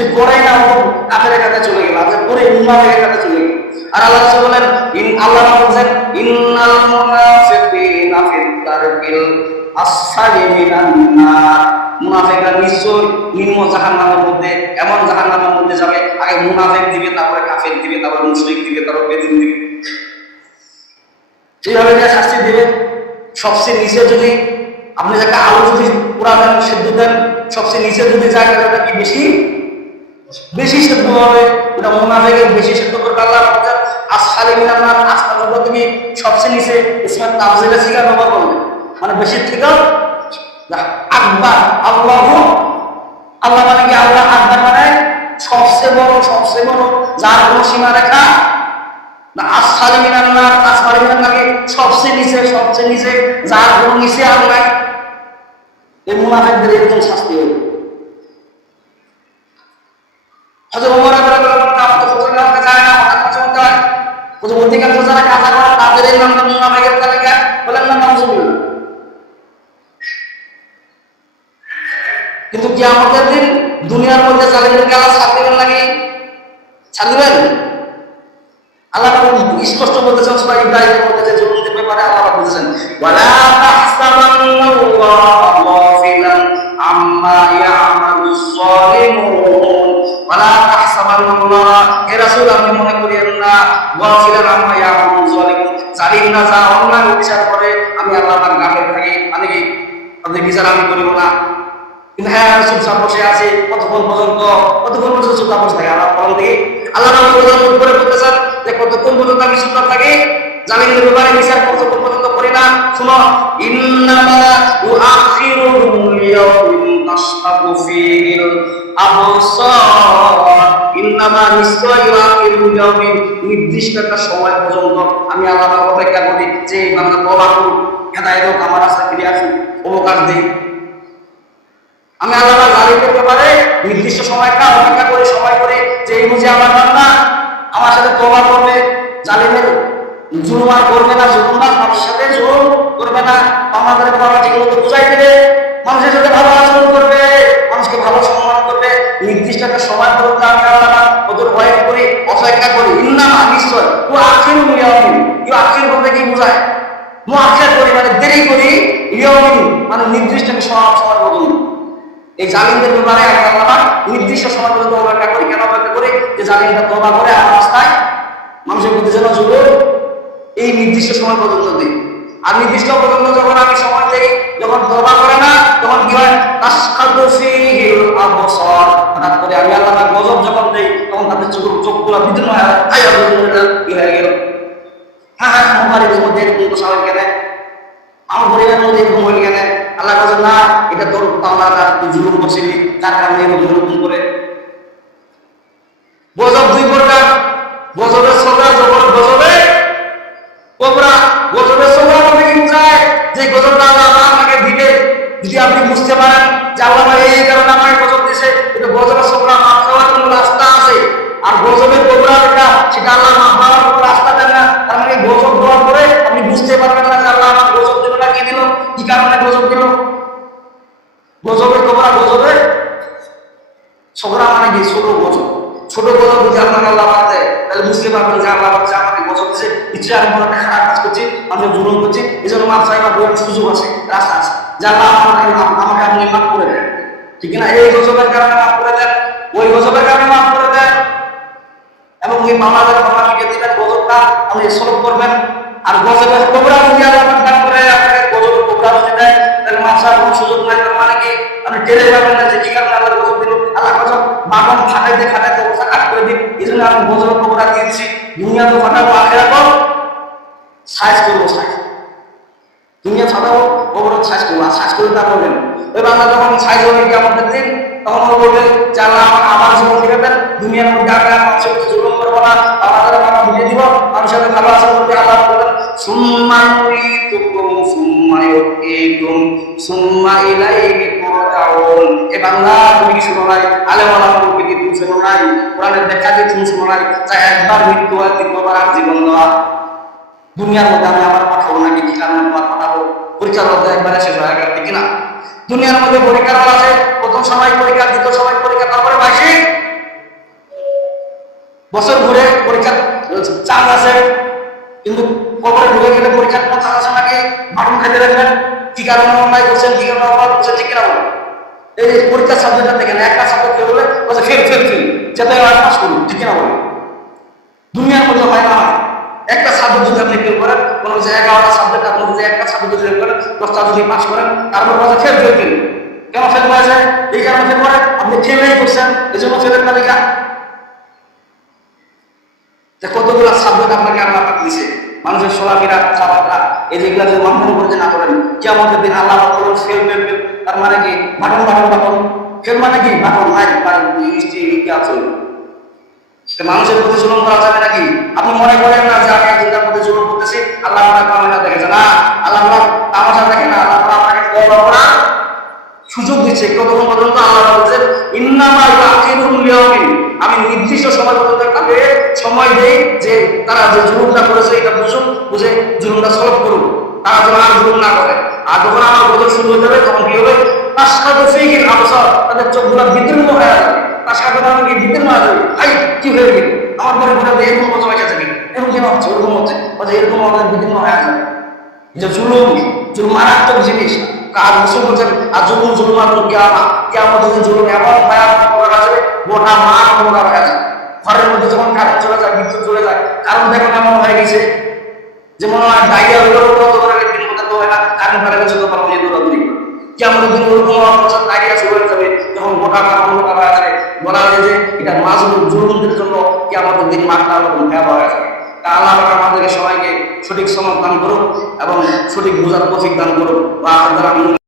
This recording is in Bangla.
যে করে না ও কাফেরের কাছে চলে গেল, যে করে মুনাফিকের কাছে চলে গেল। আর আল্লাহ রাসূল বলেন আল্লাহ বলেন ইন্নাল মুনাফিকিনা ফিদ দারকিল আসফালি মিনান নার, মুনাফিকরা নিশ্চয় নিম্ন জাহান্নামের মধ্যে, এমন জাহান্নামের মধ্যে যাবে, আগে মুনাফিক দিবে, তারপরে কাফের দিবে, তারপরে মুশরিক দিবে, তারপরে বেদিন দিবে, এইভাবে যে শাস্তি দিবে। সবচেয়ে নিচে যদি আপনি যাকে আলু যদি পুরা দেন, সেদ্ধ দেন, সবচেয়ে নিচে যদি যায় তাহলে কি বেশি বেশি সেদ্ধ হবে, ওটা মুনাফিকের বেশি সেদ্ধ করবে। আল্লাহ বলেন আসফালি মিনান নার, আসফাল হলো তুমি সবচেয়ে নিচে, ইসমে তাফজিলে সিগা ব্যবহার করবে, মানে বেশি থেকেও আকবার। আল্লাহু, আল্লাহ মানে কি? আল্লাহ আকবার মানে সবচেয়ে বড়, সবচেয়ে বড়, যার কোনো সীমা রেখা না। আসফালি মিনান নার, আসফালি মিনান নার কি সবচেয়ে নিচে, সবচেয়ে নিচে, যার কোনো নিচে আর নাই। এই মুনাফিকদের এরকম শাস্তি হবে। হযরত ওমর রাদিয়াল্লাহু আনহু তো হুজুর কাছে যায় না, হঠাৎ কাছে বলতে হয় হুজুর অধিকাংশ যারা কাজ করে তাদের এই নামটা মুনাফিকের তালিকা, বলেন না নাউজুবিল্লাহ। কিন্তু কিয়ামতের দিন দুনিয়ার মধ্যে জালিমদেরকে আল্লাহ ছাড় দিবেন নাকি? ছাড় দিবেন? আল্লাহ স্পষ্ট বলতেছেন সূরা ইব্রাহিমের মধ্যে যে জুলুমদের ব্যাপারে আল্লাহ বলতেছেন ওয়ালা তাহসাবান্নাল্লাহা গাফিলান আম্মা ইয়ামালুজ যালিমুন, ওয়ালা তাহসাবান্নাল্লাহা, হে রাসূল আপনি মনে করিয়েন না, গাফিলান আম্মা ইয়ামালুজ যালিমুন, জালিমরা যা অন্যায় বিচার করে আমি আল্লাহ তাআলা গাফিল থাকি, মানে কি তাদের বিচার আমি করিব না। কিন্তু হ্যাঁ রাসূল সাহেব বসে আছে কতক্ষণ পর্যন্ত চুপ বসে থাকে? আল্লাহ বলেন দেখি, আল্লাহ রাসূল করে বলতেছেন যে কতক্ষণ পর্যন্ত আমি চুপ থাকি, জালিমদের ব্যাপারে বিচার কতক্ষণ পর্যন্ত করি না। শুনো, ইন্নামা ইউআখিরুহুম লিয়াউমিন তাশখাসু ফীহিল আবসার, ইন্নামা নিশ্চয় ইউআখিরুহুম লিয়াউমিন, নির্দিষ্ট একটা সময় পর্যন্ত আমি আল্লাহ অপেক্ষা করি যে বান্দা তওবা করুক, হেদায়েত হোক, আমার রাস্তায় ফিরে আসুক, অবকাশ দেই। আমি আল্লাহ জালিমদের ব্যাপারে নির্দিষ্ট সময়টা অপেক্ষা করে, সময় করে, যে এই বুঝে আমার বান্দা আমার সাথে তওবা করবে, জালিমের জুলুম আর করবে না, জুলুমবাজ মানুষের সাথে জুলুম করবে না, আমাদের বাবা ঠিকমতো বুঝাই দেবে, মানুষের সাথে ভালো আচরণ করবে, মানুষকে ভালো সম্মান করবে, নির্দিষ্ট একটা সময় পর্যন্ত আমি আল্লাহ ওদের ভয় করি, অপেক্ষা করি। ইন্নামা নিশ্চয় ও আখিরু ইয়াউমিন, ইউ আখির বলতে কি বোঝায়? মুআখির করি মানে দেরি করি, ইয়াউমিন মানে নির্দিষ্ট একটা সময় পর্যন্ত। এই জালিমদের ব্যাপারে আল্লাহ নির্দিষ্ট সময় পর্যন্ত অপেক্ষা করি। কেন অপেক্ষা করি? যে জালিমটা তওবা করে আমার রাস্তায় মানুষের প্রতি যেন জুলুম এই নির্দিষ্ট সময় পর্যন্ত দিই। আর নির্দিষ্ট পর্যন্ত যখন আমি সময় দেই, যখন তওবা করে না, তখন কি হয়? তাশখাসু ফীহিল আবসার, হঠাৎ করে আমি আল্লাহর গজব যখন দেই, তখন তাদের চোখগুলো বিদীর্ণ হয়ে কি হয়ে গেল। হ্যাঁ মোবাইলের মধ্যে এরকম স্বাভাবিক কেন, আমার পরিবারের মধ্যে এরকম হয়ে গেলে আল্লাহ বলেন না, এটা তোর আল্লাহ জুলুম করছিলি, তার কারণে এরকম করে। গজব দুই প্রকার, গজবের সদা, গজবে কোবরা। গজবের সদা বলতে কি বোঝায়? যে গজবটা আল্লাহ আপনাকে দিবে, যদি আপনি বুঝতে পারেন যে আল্লাহ এই কারণে আমাকে গজব দিয়েছে, এটা গজবের সদা, মাফ চাওয়ার কোনো রাস্তা আছে। আর গজবের কোবরা যেটা, সেটা আল্লাহ মাফ পাওয়ার কোনো রাস্তা দেন না। তার মানে গজব দেওয়ার পরে আপনি বুঝতে পারবেন না যে আল্লাহ আমার গজব দিল না, কি দিল, কি কারণে গজব দিল। গজবের কোবরা, গজবের সগরা মানে কি? ছোট গজব। ছোট গজব যদি আপনাকে আল্লাহ দেয়, তাহলে বুঝতে পারবেন যে আল্লাহ আমাকে গজব দিচ্ছে, নিশ্চয়ই আমি কোনো একটা খারাপ কাজ করছি, আমি জুলুম করছি, এই জন্য মাফ চাইবা বইয়ের সুযোগ আছে, রাস্তা আছে, যে আল্লাহ আমাকে আপনি মাফ করে দেন, ঠিক না? এই গজবের কারণে মাফ করে দেন, ওই গজবের কারণে মাফ করে দেন, এবং ওই মামলাদের মামলা মিটিয়ে দিবেন, গজবটা আপনি সলভ করবেন। আর গজবের কোবরা যদি আল্লাহ দান করে আপনাকে গজবের কোবরা যদি দেয়, তাহলে মাফ চাওয়ার কোনো সুযোগ নাই। তার মানে কি? আপনি টেনে যাবেন না যে কি কারণে আল্লাহ গজব দিল, আল্লাহ গজব বাগান ফাটাইতে ফাটাইতে অবস্থা কাট করে দিন, এই জন্য আমি গজবের কোবরা দিয়েছি। দুনিয়া তো ফাটাবো, আখিরাত সাইজ করবো, সাইজ দুনিয়া ফাটাবো, কোবরা সাইজ করবো, আর সাইজ করে তা বলবেন। ওই বাংলা যখন সাইজ হবে কি আমাদের দিন, তখন ও বলবে যে আল্লাহ আমার জীবন ফিরে দেন, দুনিয়ার মধ্যে আমি মানুষের জুলুম করবো না, আমাদের মাথা বুঝিয়ে দিব, মানুষের সাথে ভালো আচরণ করতে। আল্লাহ বলেন সুম্মা ইউরীকুকুম সুম্মা ইউহয়ীকুম সুম্মা ইলাইহি তুরজাউন। এ বাংলা তুমি কি শুনো নাই? আলেম ওলামা বলবে কি তুমি শুনো নাই? কোরআনের ব্যাখ্যা দিয়ে তুমি শুনো নাই? যা একবার মৃত্যু হয়, দ্বিতীয়বার আর জীবন দেওয়া। দুনিয়ার মধ্যে আমি আবার পাঠাবো নাকি? কি কারণে তোমার পাঠাবো? পরীক্ষার মধ্যে একবারে শেষ হয়ে গেল, ঠিক না? দুনিয়ার মধ্যে পরীক্ষার হল আছে, প্রথম সময় পরীক্ষা, দ্বিতীয় সময় পরীক্ষা, তারপরে বার্ষিক বছর ঘুরে পরীক্ষার চান্স আছে, কিন্তু কবরে ঢুকে গেলে পরীক্ষার কোনো চান্স আছে নাকি? বাটন খাইতে রাখবেন, কি কারণে অন্যায় করছেন, কি কারণে অপরাধ করছেন, ঠিক কিনা বলেন? এই পরীক্ষার সাবজেক্টটা দেখেন, একটা সাবজেক্ট ফেল হলে বলছে ফেল ফেল ফেল, যাতে পাস করুন, ঠিক কিনা বলেন? দুনিয়ার মধ্যে হয় না, হয় একটা সাবজেক্ট যদি আপনি ফেল করেন, কোনো যে 11টা সাবজেক্ট আপনি যদি একটা সাবজেক্ট যদি ফেল করেন, 10টা যদি পাস করেন, তারপর বলছে ফেল ফেল ফেল। কেন ফেল করা যায়? এই কারণে ফেল করে আপনি ফেলই করছেন, এই জন্য ফেলের তালিকা। কতগুলো সাবজেক্ট আপনাকে আল্লাহ পাক দিয়েছে, মানুষের সোলাপিরা কথাবার্তা, এই যেগুলো যদি লঙ্ঘন করতে না করেন, কিয়ামতের দিন আল্লাহ পাক বলেন ফেল ফেল ফেল। তার মানে কি? Button button button. ফেল মানে কি? বাটন লাইট আছে। মানুষের প্রতি জুলুম করা যাবে নাকি? আপনি মনে করেন না যে আমি একজনের প্রতি জুলুম করতেছি, আল্লাহ আপনাকে তামাশা দেখেছে না, আল্লাহ তামাশা দেখে না, আল্লাহ আপনাকে তওবা করার সুযোগ দিচ্ছে। কতক্ষণ পর্যন্ত? আল্লাহ বলছেন ইন্নামা ইয়াকিরুল লিয়াউমিন, আমি নির্দিষ্ট সময় পর্যন্ত তাকে সময় দেই যে তারা যে জুলুমটা করেছে এটা বুঝুক, বুঝে জুলুমটা সলভ করুক, তারা যেন আর জুলুম না করে। আর যখন আমার গজব শুরু হয়ে যাবে তখন কি হবে? তাসকাতু ফীহিল আবসার, তাদের চোখগুলো বিদীর্ণ হয়ে যাবে। তাসকাতু মানে কি? বিদীর্ণ হয়ে যাবে। আই কি হয়ে গেল আমার মনে করে এরকম কথা হয়ে যাবে, এরকম কেন হচ্ছে, ওরকম হচ্ছে, এরকম আমাদের বিদীর্ণ হয়ে যাবে। যে জুলুম, জুলুম মারাত্মক জিনিস। কার মুসলিম বলছেন আর জুলুম জুলুম আর কিয়ামত দিন জুলুম এমন ভয়াবহ প্রকার আসবে, গোটা মাঠ মোড়া হয়ে যাবে। ঘরের মধ্যে যখন কারেন্ট চলে যায়, বিদ্যুৎ চলে যায়, কারণ দেখুন এমন হয়ে গেছে যে মনে হয় ডাইরিয়া হইলেও কত করে দিন মধ্যে তো হয় না, কারেন্ট ফেলে গেছে তো পারবো যে দৌড়াদৌড়ি করে। কিয়ামত দিন ওরকম অবস্থা ডাইরিয়া শুরু হয়ে যাবে, যখন গোটা মাঠ মোড়া হয়ে যাবে। বলা হয় যে এটা মাজলুম জুলুমদের জন্য কিয়ামতের দিন মাঠটা ওরকম ভয়াবহ হয়ে যাবে। তা আল্লাহ আমাদেরকে সবাইকে সঠিক সময় দান করুক এবং সঠিক বোঝার তৌফিক দান করুক।